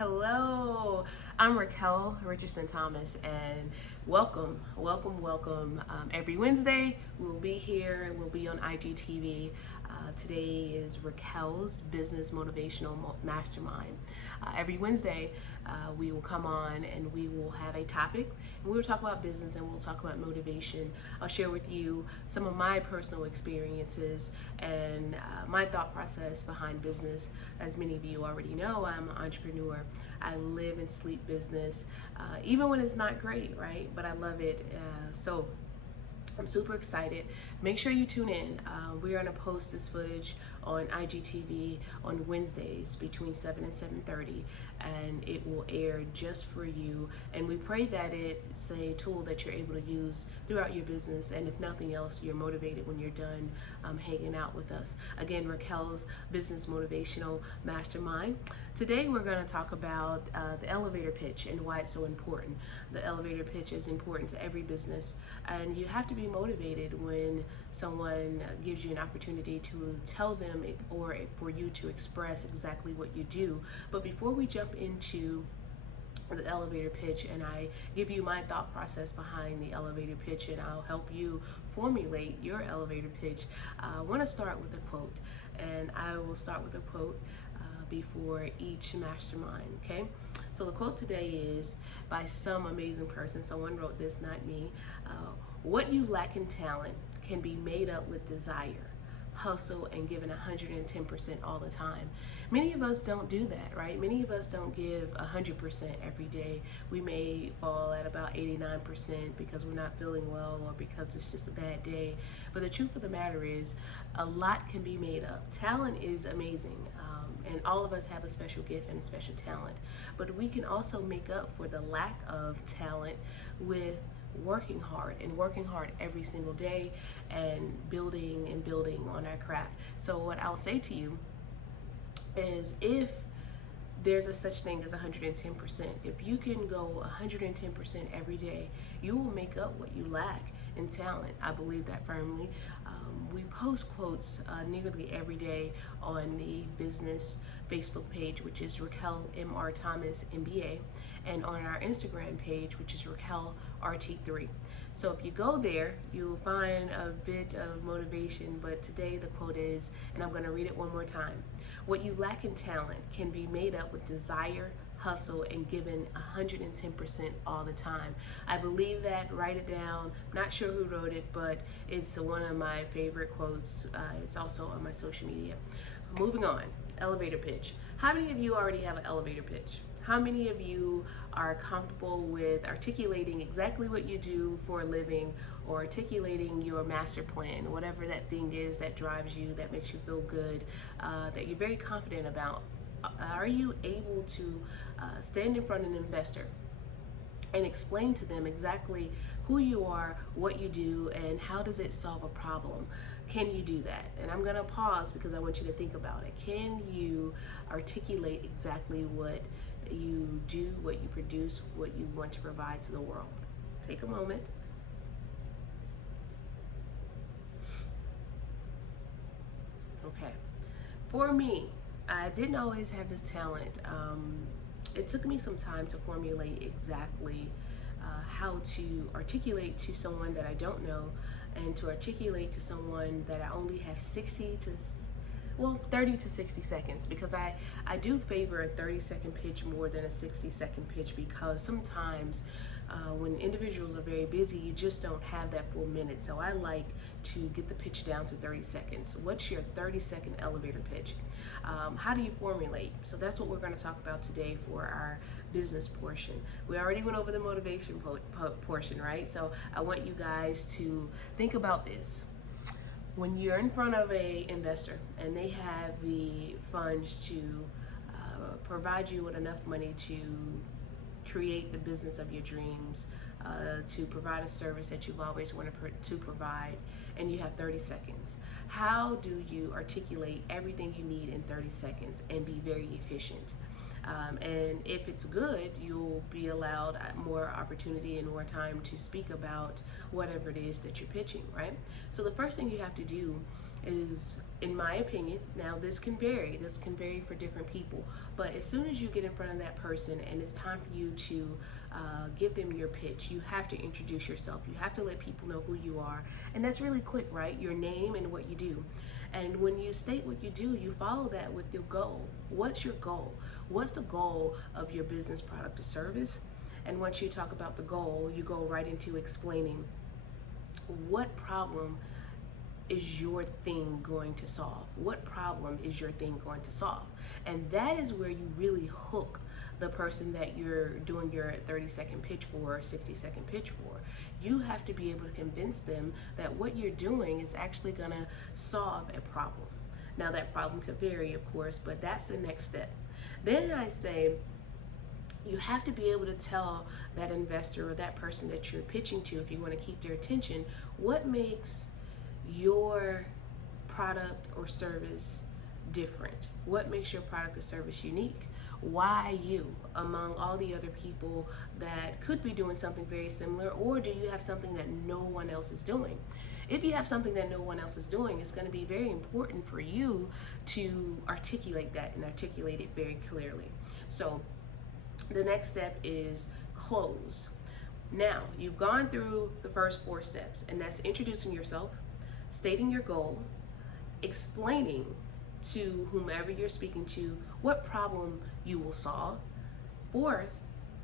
Hello, I'm Raquel Richardson Thomas, and welcome. Every Wednesday, we'll be here and we'll be on IGTV. Today is Raquel's Business Motivational Mastermind. Every Wednesday, we will come on and we will have a topic, and we will talk about business and we'll talk about motivation. I'll share with you some of my personal experiences and my thought process behind business. As many of you already know, I'm an entrepreneur. I live and sleep business, even when it's not great, right? But I love it. So I'm super excited. Make sure you tune in. We're going to post this footage on IGTV on Wednesdays between 7 and 7:30, and it will air just for you. And we pray that it's a tool that you're able to use throughout your business, and if nothing else, you're motivated when you're done hanging out with us. Again, Raquel's Business Motivational Mastermind. Today we're going to talk about the elevator pitch and why it's so important. The elevator pitch is important to every business, and you have to be motivated when someone gives you an opportunity to tell them or for you to express exactly what you do. But before we jump into the elevator pitch and I give you my thought process behind the elevator pitch, and I'll help you formulate your elevator pitch, I want to start with a quote, and I will start with a quote before each mastermind, okay? So the quote today is by some amazing person. Someone wrote this, not me. What you lack in talent can be made up with desire, hustle, and given 110% all the time. Many of us don't do that, right? Many of us don't give 100% every day. We may fall at about 89% because we're not feeling well or because it's just a bad day. But the truth of the matter is, a lot can be made up. Talent is amazing, and all of us have a special gift and a special talent. But we can also make up for the lack of talent with working hard every single day and building on our craft. So what I'll say to you is, if there's a such thing as 110%, if you can go 110% every day, you will make up what you lack in talent. I believe that firmly. We post quotes nearly every day on the business Facebook page, which is Raquel M.R. Thomas MBA, and on our Instagram page, which is Raquel RT3. So if you go there, you'll find a bit of motivation, but today the quote is, and I'm going to read it one more time: what you lack in talent can be made up with desire, hustle, and given 110% all the time. I believe that. Write it down. Not sure who wrote it, but it's one of my favorite quotes. It's also on my social media. Moving on, elevator pitch. How many of you already have an elevator pitch? How many of you are comfortable with articulating exactly what you do for a living, or articulating your master plan, whatever that thing is that drives you, that makes you feel good, that you're very confident about? Are you able to stand in front of an investor and explain to them exactly who you are, what you do, and how does it solve a problem? Can you do that? And I'm gonna pause because I want you to think about it. Can you articulate exactly what you do, what you produce, what you want to provide to the world? Take a moment. Okay. For me, I didn't always have this talent. It took me some time to formulate exactly how to articulate to someone that I don't know, and to articulate to someone that I only have 30 to 60 seconds, because I do favor a 30-second pitch more than a 60-second pitch, because sometimes when individuals are very busy, you just don't have that full minute. So I like to get the pitch down to 30 seconds. What's your 30-second elevator pitch? How do you formulate? So that's what we're going to talk about today for our business portion. We already went over the motivation portion, right? So I want you guys to think about this. When you're in front of an investor and they have the funds to provide you with enough money to create the business of your dreams, to provide a service that you've always wanted to provide, and you have 30 seconds. How do you articulate everything you need in 30 seconds and be very efficient? And if it's good, you'll be allowed more opportunity and more time to speak about whatever it is that you're pitching, right? So the first thing you have to do is, in my opinion, now this can vary for different people, but as soon as you get in front of that person and it's time for you to give them your pitch, you have to introduce yourself. You have to let people know who you are, and that's really quick, right? Your name and what you do. And when you state what you do, you follow that with your goal. What's your goal? What's the goal of your business, product, or service? And once you talk about the goal, you go right into explaining what problem is your thing going to solve? What problem is your thing going to solve? And that is where you really hook the person that you're doing your 30-second pitch for, or 60-second pitch for. You have to be able to convince them that what you're doing is actually gonna solve a problem. Now that problem could vary, of course, but that's the next step. Then I say, you have to be able to tell that investor or that person that you're pitching to, if you want to keep their attention, what makes your product or service different? What makes your product or service unique? Why you among all the other people that could be doing something very similar, or do you have something that no one else is doing? If you have something that no one else is doing, it's going to be very important for you to articulate that and articulate it very clearly. So the next step is close. Now, you've gone through the first 4 steps, and that's introducing yourself, stating your goal, explaining to whomever you're speaking to what problem you will solve. 4th,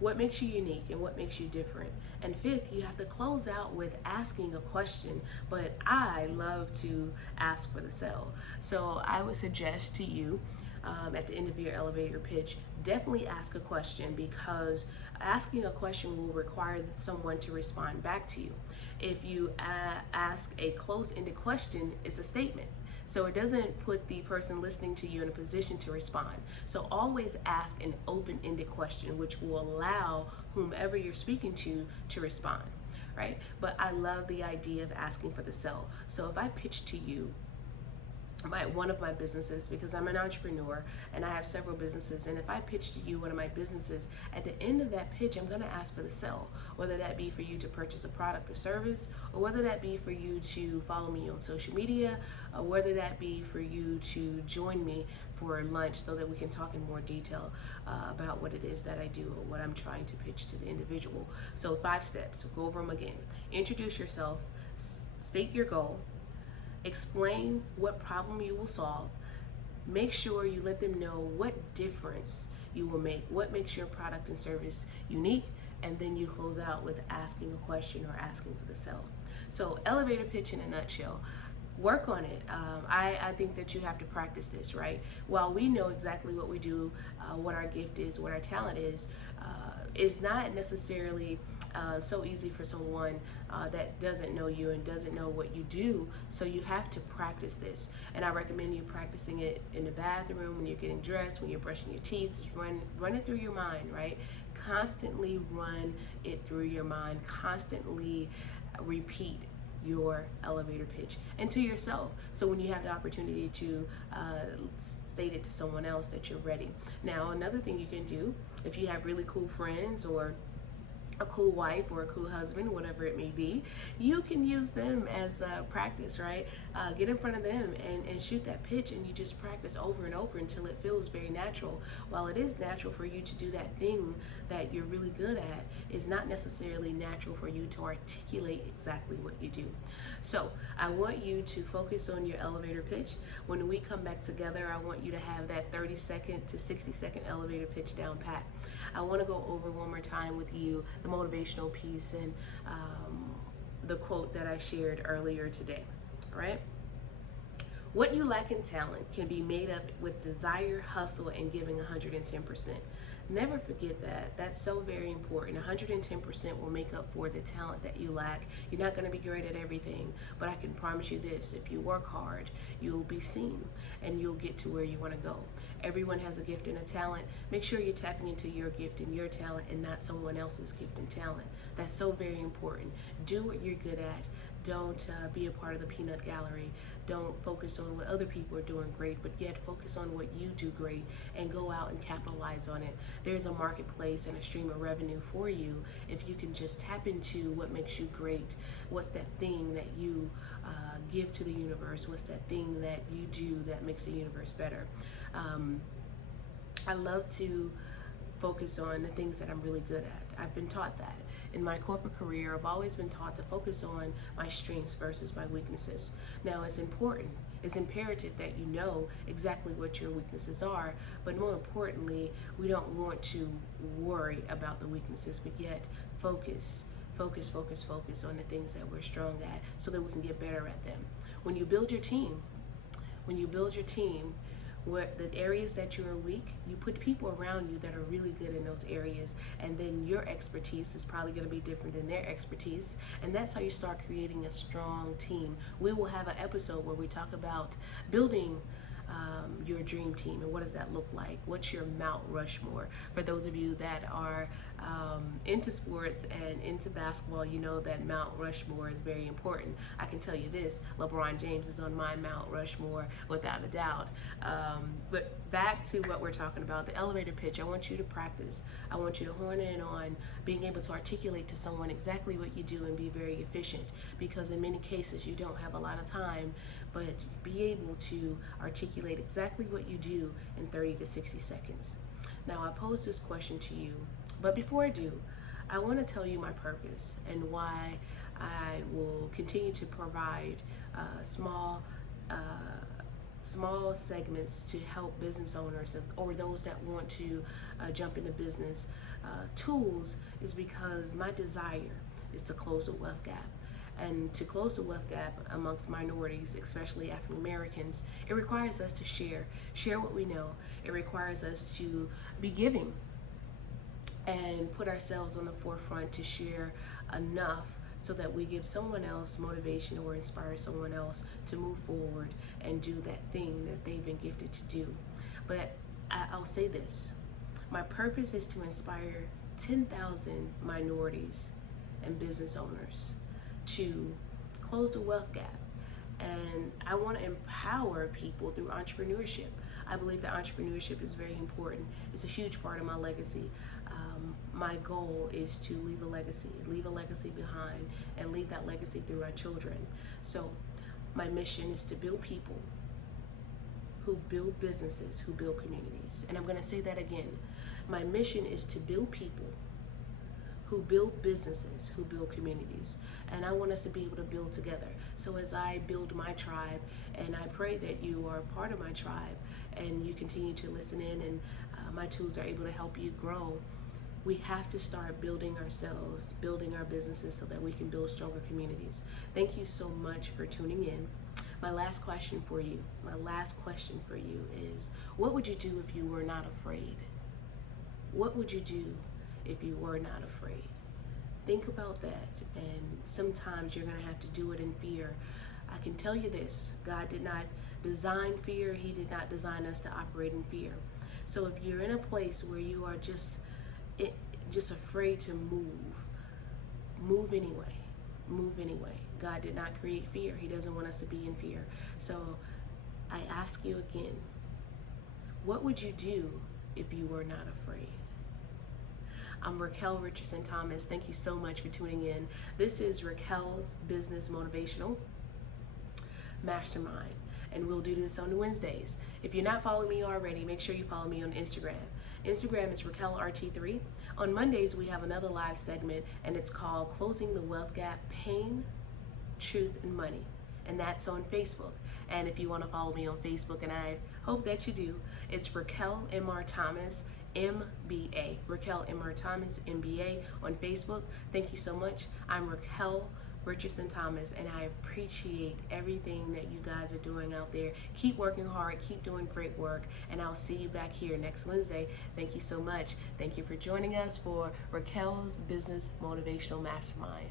what makes you unique and what makes you different. And 5th, you have to close out with asking a question, but I love to ask for the sell. So I would suggest to you, at the end of your elevator pitch, definitely ask a question, because asking a question will require someone to respond back to you. If you ask a closed-ended question, it's a statement. So it doesn't put the person listening to you in a position to respond. So always ask an open-ended question, which will allow whomever you're speaking to respond, right? But I love the idea of asking for the sell. So if I pitch to you one of my businesses, because I'm an entrepreneur and I have several businesses, and if I pitch to you one of my businesses, at the end of that pitch, I'm going to ask for the sell, whether that be for you to purchase a product or service, or whether that be for you to follow me on social media, or whether that be for you to join me for lunch so that we can talk in more detail about what it is that I do or what I'm trying to pitch to the individual. So 5 steps, so go over them again. Introduce yourself, state your goal, explain what problem you will solve, make sure you let them know what difference you will make, what makes your product and service unique, and then you close out with asking a question or asking for the sell. So elevator pitch in a nutshell. Work on it. I think that you have to practice this, right? While we know exactly what we do, what our gift is, what our talent is not necessarily so easy for someone that doesn't know you and doesn't know what you do. So you have to practice this, and I recommend you practicing it in the bathroom, when you're getting dressed, when you're brushing your teeth. Just run it through your mind, right? Constantly run it through your mind. Constantly repeat your elevator pitch, and to yourself, so when you have the opportunity to state it to someone else, that you're ready. Now, another thing you can do, if you have really cool friends or a cool wife or a cool husband, whatever it may be, you can use them as practice, right? Get in front of them and shoot that pitch, and you just practice over and over until it feels very natural. While it is natural for you to do that thing that you're really good at, it's not necessarily natural for you to articulate exactly what you do. So I want you to focus on your elevator pitch. When we come back together, I want you to have that 30-second to 60-second elevator pitch down pat. I want to go over one more time with you the motivational piece and the quote that I shared earlier today. All right? What you lack in talent can be made up with desire, hustle, and giving 110%. Never forget that. That's so very important. 110% will make up for the talent that you lack. You're not going to be great at everything, but I can promise you this: if you work hard, you'll be seen and you'll get to where you want to go. Everyone has a gift and a talent. Make sure you're tapping into your gift and your talent and not someone else's gift and talent. That's so very important. Do what you're good at. Don't be a part of the peanut gallery. Don't focus on what other people are doing great, but yet focus on what you do great and go out and capitalize on it. There's a marketplace and a stream of revenue for you if you can just tap into what makes you great. What's that thing that you give to the universe? What's that thing that you do that makes the universe better? I love to focus on the things that I'm really good at. I've been taught that. In my corporate career, I've always been taught to focus on my strengths versus my weaknesses. Now, it's important, it's imperative that you know exactly what your weaknesses are, but more importantly, we don't want to worry about the weaknesses, but yet focus on the things that we're strong at so that we can get better at them. When you build your team, what the areas that you are weak, you put people around you that are really good in those areas, and then your expertise is probably going to be different than their expertise, and that's how you start creating a strong team. We will have an episode where we talk about building your dream team and what does that look like. What's your Mount Rushmore? For those of you that are into sports and into basketball, you know that Mount Rushmore is very important. I can tell you this, LeBron James is on my Mount Rushmore without a doubt. But back to what we're talking about, the elevator pitch. I want you to practice. I want you to hone in on being able to articulate to someone exactly what you do and be very efficient, because in many cases you don't have a lot of time, but be able to articulate exactly what you do in 30 to 60 seconds. Now, I pose this question to you, but before I do, I want to tell you my purpose and why I will continue to provide small segments to help business owners or those that want to jump into business tools, is because my desire is to close the wealth gap. And to close the wealth gap amongst minorities, especially African Americans, it requires us to share what we know. It requires us to be giving and put ourselves on the forefront to share enough so that we give someone else motivation or inspire someone else to move forward and do that thing that they've been gifted to do. But I'll say this, my purpose is to inspire 10,000 minorities and business owners to close the wealth gap. And I want to empower people through entrepreneurship. I believe that entrepreneurship is very important. It's a huge part of my legacy. My goal is to leave a legacy behind, and leave that legacy through our children. So my mission is to build people who build businesses, who build communities. And I'm going to say that again. My mission is to build people who build businesses, who build communities. And I want us to be able to build together. So as I build my tribe, and I pray that you are part of my tribe and you continue to listen in, and my tools are able to help you grow, we have to start building ourselves, building our businesses so that we can build stronger communities. Thank you so much for tuning in. My last question for you is, what would you do if you were not afraid? What would you do if you were not afraid? Think about that, and sometimes you're going to have to do it in fear. I can tell you this, God did not design fear. He did not design us to operate in fear. So if you're in a place where you are just afraid to move anyway. God did not create fear. He doesn't want us to be in fear. So I ask you again, what would you do if you were not afraid? I'm Raquel Richardson Thomas. Thank you so much for tuning in. This is Raquel's Business Motivational Mastermind, and we'll do this on Wednesdays. If you're not following me already, make sure you follow me on Instagram. Instagram is RaquelRT3. On Mondays, we have another live segment, and it's called Closing the Wealth Gap, Pain, Truth, and Money. And that's on Facebook. And if you want to follow me on Facebook, and I hope that you do, it's Raquel M.R. Thomas, MBA. Raquel M.R. Thomas, MBA on Facebook. Thank you so much. I'm Raquel Richardson Thomas, and I appreciate everything that you guys are doing out there. Keep working hard, keep doing great work, and I'll see you back here next Wednesday. Thank you so much. Thank you for joining us for Raquel's Business Motivational Mastermind.